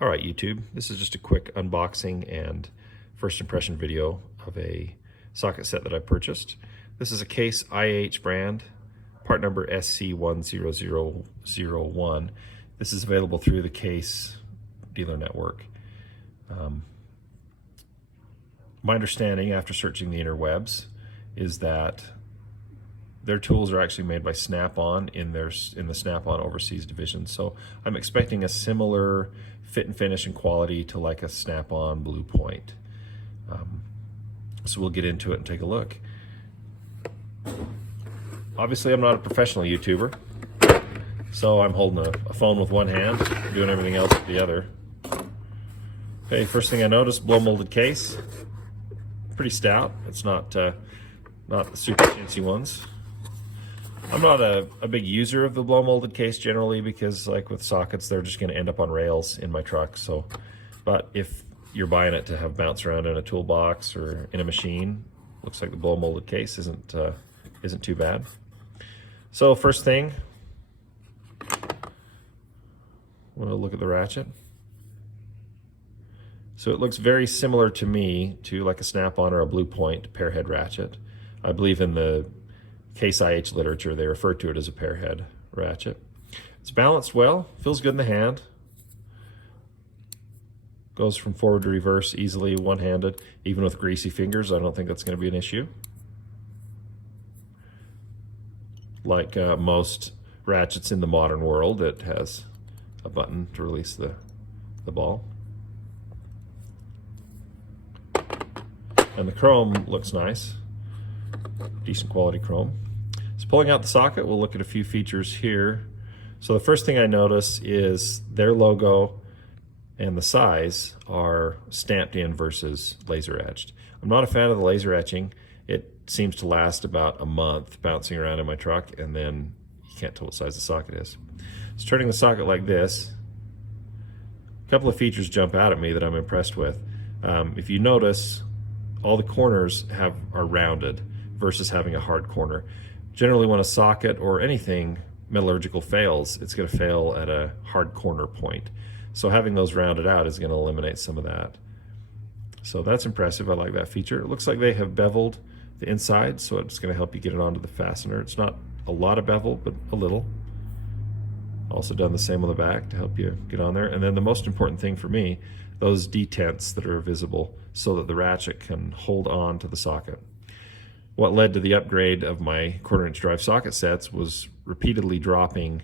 All right, YouTube, this is just a quick unboxing and first impression video of a socket set that I purchased. This is a Case IH brand, part number SC10001. This is available through the Case dealer network. My understanding after searching the interwebs is that their tools are actually made by Snap-on in the Snap-on overseas division. So I'm expecting a similar fit and finish and quality to like a Snap-on Bluepoint. So we'll get into it and take a look. Obviously, I'm not a professional YouTuber, so I'm holding a phone with one hand, doing everything else with the other. Okay, first thing I noticed, blow molded case. Pretty stout. It's not the super fancy ones. I'm not a big user of the blow molded case generally because, like with sockets, they're just going to end up on rails in my truck. So, but if you're buying it to have bounce around in a toolbox or in a machine, looks like the blow molded case isn't too bad. So first thing, we'll look at the ratchet. So it looks very similar to me to like a Snap-on or a Bluepoint pair head ratchet. I believe in the Case IH literature, they refer to it as a pair head ratchet. It's balanced well, feels good in the hand. Goes from forward to reverse easily, one-handed. Even with greasy fingers, I don't think that's going to be an issue. Like most ratchets in the modern world, it has a button to release the ball. And the chrome looks nice. Decent quality chrome. So pulling out the socket, we'll look at a few features here. So the first thing I notice is their logo and the size are stamped in versus laser etched. I'm not a fan of the laser etching. It seems to last about a month bouncing around in my truck, and then you can't tell what size the socket is. So turning the socket like this, a couple of features jump out at me that I'm impressed with. If you notice, all the corners are rounded versus having a hard corner. Generally, when a socket or anything metallurgical fails, it's going to fail at a hard corner point. So having those rounded out is going to eliminate some of that. So that's impressive. I like that feature. It looks like they have beveled the inside, so it's going to help you get it onto the fastener. It's not a lot of bevel, but a little. Also done the same on the back to help you get on there. And then the most important thing for me, those detents that are visible so that the ratchet can hold on to the socket. What led to the upgrade of my 1/4-inch drive socket sets was repeatedly dropping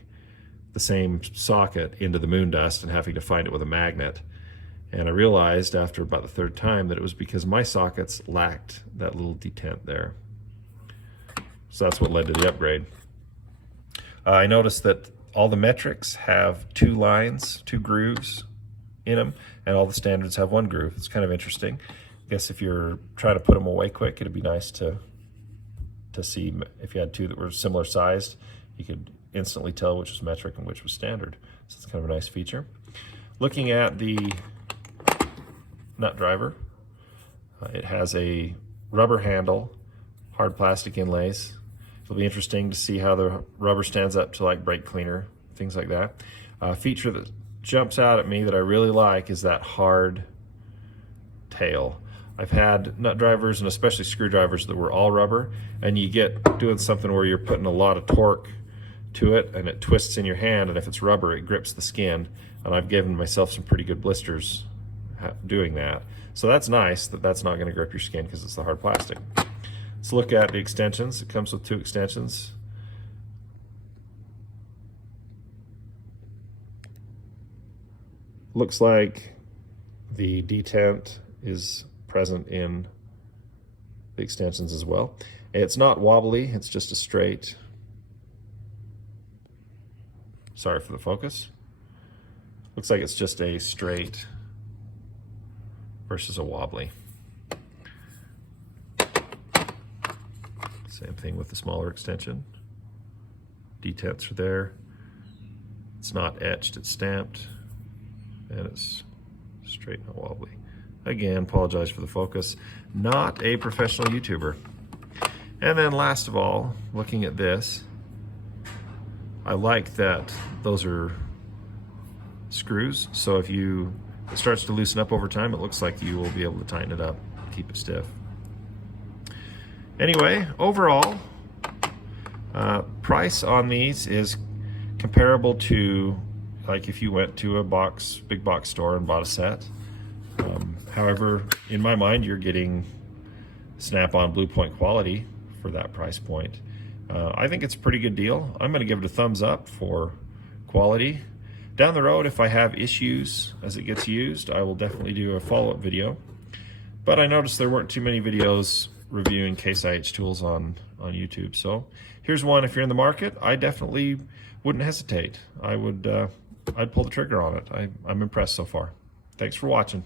the same socket into the moon dust and having to find it with a magnet. And I realized after about the third time that it was because my sockets lacked that little detent there. So that's what led to the upgrade. I noticed that all the metrics have two lines, two grooves in them, and all the standards have one groove. It's kind of interesting. I guess if you're trying to put them away quick, it'd be nice to see if you had two that were similar sized, you could instantly tell which was metric and which was standard. So it's kind of a nice feature. Looking at the nut driver, it has a rubber handle, hard plastic inlays. It'll be interesting to see how the rubber stands up to like brake cleaner, things like that. A feature that jumps out at me that I really like is that hard tail. I've had nut drivers and especially screwdrivers that were all rubber, and you get doing something where you're putting a lot of torque to it and it twists in your hand, and if it's rubber it grips the skin, and I've given myself some pretty good blisters doing that. So that's nice that that's not going to grip your skin because it's the hard plastic. Let's look at the extensions. It comes with two extensions. Looks like the detent is present in the extensions as well. It's not wobbly, it's just a straight. Sorry for the focus. Looks like it's just a straight versus a wobbly. Same thing with the smaller extension. Detents are there. It's not etched, it's stamped, and it's straight, not wobbly. Again, apologize for the focus. Not a professional YouTuber. And then last of all, looking at this, I like that those are screws. So if it starts to loosen up over time, it looks like you will be able to tighten it up, keep it stiff. Anyway, overall, price on these is comparable to like if you went to a big box store and bought a set. However, in my mind, you're getting Snap-on Bluepoint quality for that price point. I think it's a pretty good deal. I'm going to give it a thumbs up for quality. Down the road, if I have issues as it gets used, I will definitely do a follow-up video. But I noticed there weren't too many videos reviewing Case IH tools on YouTube. So here's one. If you're in the market, I definitely wouldn't hesitate. I'd pull the trigger on it. I'm impressed so far. Thanks for watching.